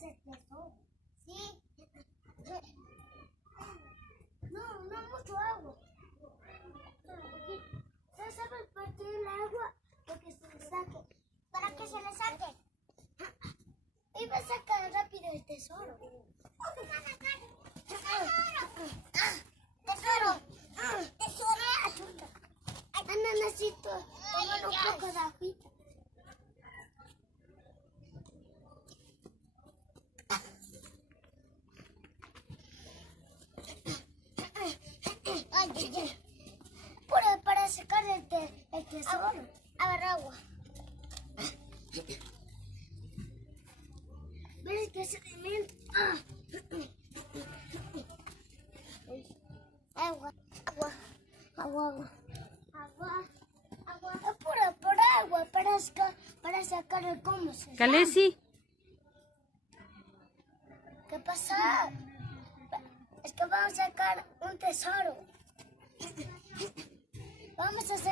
ese tesoro. Sí. No, no mucho agua. ¿Se sabe por qué el agua? Porque se le saque. ¿Para que se le saque? Iba a sacar rápido el tesoro. Tesoro. Tesoro. Necesito tomar un poco de agüita. Para sacar el tesoro. Agarra agua. ¿Ves que sedimento? Agua. Agua. Agua. Agua. Agua. Apura por agua para sacar el cómo se Calesi. ¿Qué pasa? Es que vamos a sacar un tesoro. Vamos a sacar